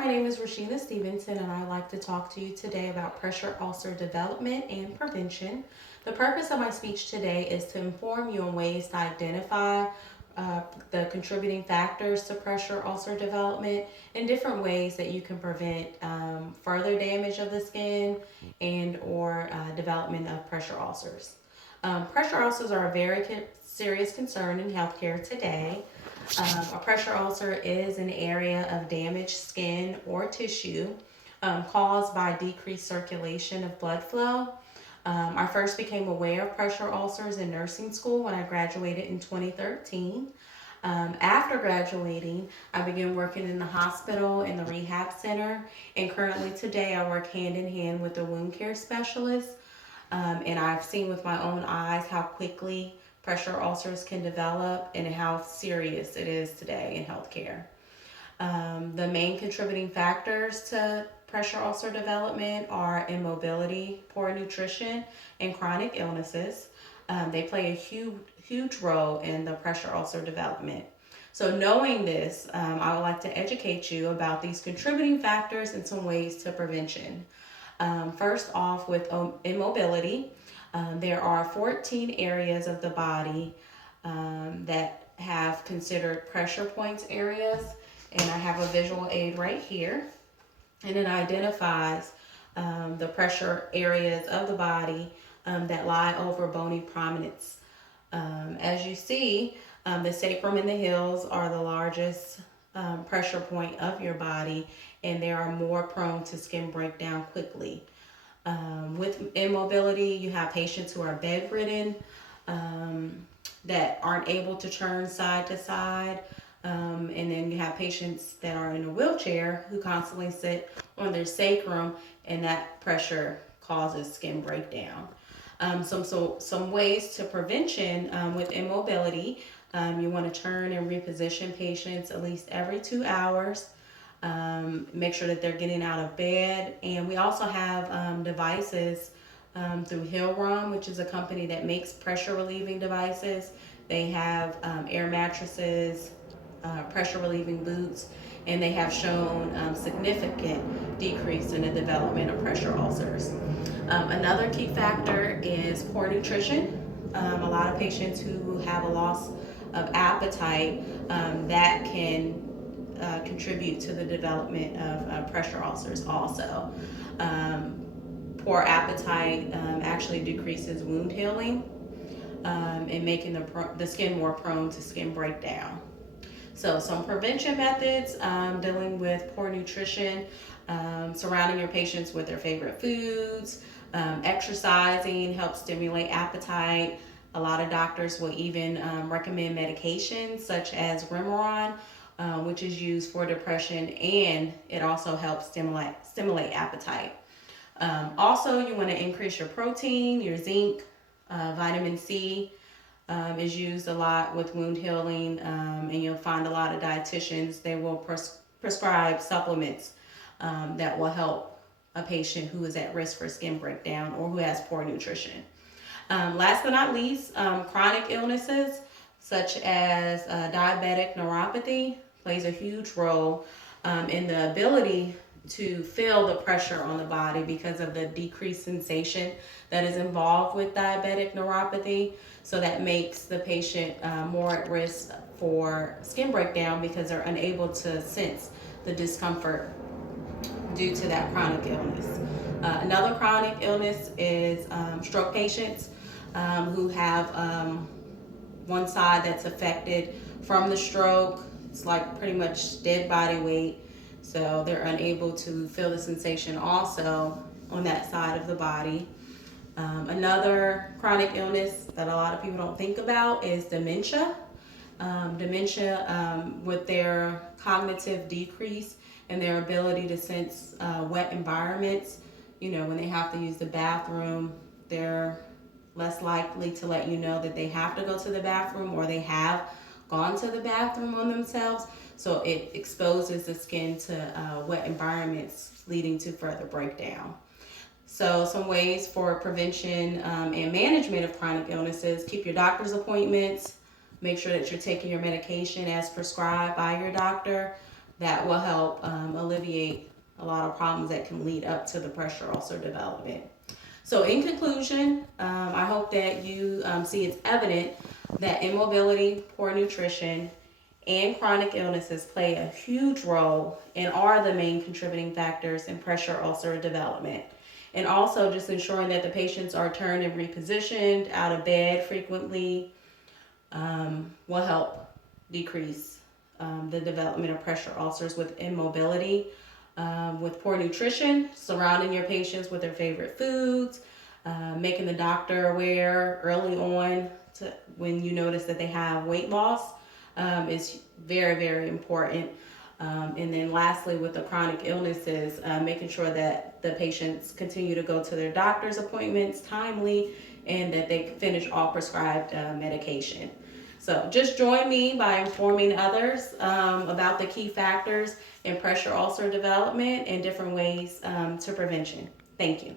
my name is Rashida Stevenson, and I'd like to talk to you today about pressure ulcer development and prevention. The purpose of my speech today is to inform you on ways to identify the contributing factors to pressure ulcer development and different ways that you can prevent further damage of the skin and or development of pressure ulcers. Pressure ulcers are a very serious concern in healthcare today. A pressure ulcer is an area of damaged skin or tissue caused by decreased circulation of blood flow. I first became aware of pressure ulcers in nursing school when I graduated in 2013. After graduating, I began working in the hospital in the rehab center, and currently today I work hand in hand with a wound care specialist. And I've seen with my own eyes how quickly pressure ulcers can develop and how serious it is today in healthcare. The main contributing factors to pressure ulcer development are immobility, poor nutrition, and chronic illnesses. They play a huge role in the pressure ulcer development. So knowing this, I would like to educate you about these contributing factors and some ways to prevention. First off, with immobility, there are 14 areas of the body that have considered pressure points areas, and I have a visual aid right here, and it identifies the pressure areas of the body that lie over bony prominence. As you see, the sacrum and the heels are the largest pressure point of your body, and they are more prone to skin breakdown quickly. With immobility, you have patients who are bedridden that aren't able to turn side to side. And then you have patients that are in a wheelchair who constantly sit on their sacrum, and that pressure causes skin breakdown. Some ways to prevention with immobility. You want to turn and reposition patients at least every 2 hours. Make sure that they're getting out of bed. And we also have devices through Hillrom, which is a company that makes pressure relieving devices. They have air mattresses, pressure relieving boots, and they have shown significant decrease in the development of pressure ulcers. Another key factor is poor nutrition. A lot of patients who have a loss of appetite that can contribute to the development of pressure ulcers also. Poor appetite actually decreases wound healing and making the skin more prone to skin breakdown. So some prevention methods dealing with poor nutrition, surrounding your patients with their favorite foods, exercising helps stimulate appetite. A lot of doctors will even recommend medications such as Remeron, which is used for depression, and it also helps stimulate appetite. Also, you want to increase your protein, your zinc, vitamin C is used a lot with wound healing, and you'll find a lot of dietitians, they will prescribe supplements that will help a patient who is at risk for skin breakdown or who has poor nutrition. Last but not least, chronic illnesses such as diabetic neuropathy plays a huge role in the ability to feel the pressure on the body because of the decreased sensation that is involved with diabetic neuropathy. So that makes the patient more at risk for skin breakdown because they're unable to sense the discomfort due to that chronic illness. Another chronic illness is stroke patients who have one side that's affected from the stroke. It's like pretty much dead body weight. So they're unable to feel the sensation also on that side of the body. Another chronic illness that a lot of people don't think about is dementia. Dementia with their cognitive decrease and their ability to sense wet environments. You know, when they have to use the bathroom, they're less likely to let you know that they have to go to the bathroom or they have gone to the bathroom on themselves. So it exposes the skin to wet environments, leading to further breakdown. So some ways for prevention and management of chronic illnesses: keep your doctor's appointments, make sure that you're taking your medication as prescribed by your doctor. That will help alleviate a lot of problems that can lead up to the pressure ulcer development. So in conclusion, I hope that you see it's evident that immobility, poor nutrition, and chronic illnesses play a huge role and are the main contributing factors in pressure ulcer development. And also just ensuring that the patients are turned and repositioned out of bed frequently will help decrease the development of pressure ulcers with immobility. With poor nutrition, surrounding your patients with their favorite foods, making the doctor aware early on when you notice that they have weight loss is very, very important. And then lastly, with the chronic illnesses, making sure that the patients continue to go to their doctor's appointments timely and that they finish all prescribed medication. So just join me by informing others about the key factors in pressure ulcer development and different ways to prevention. Thank you.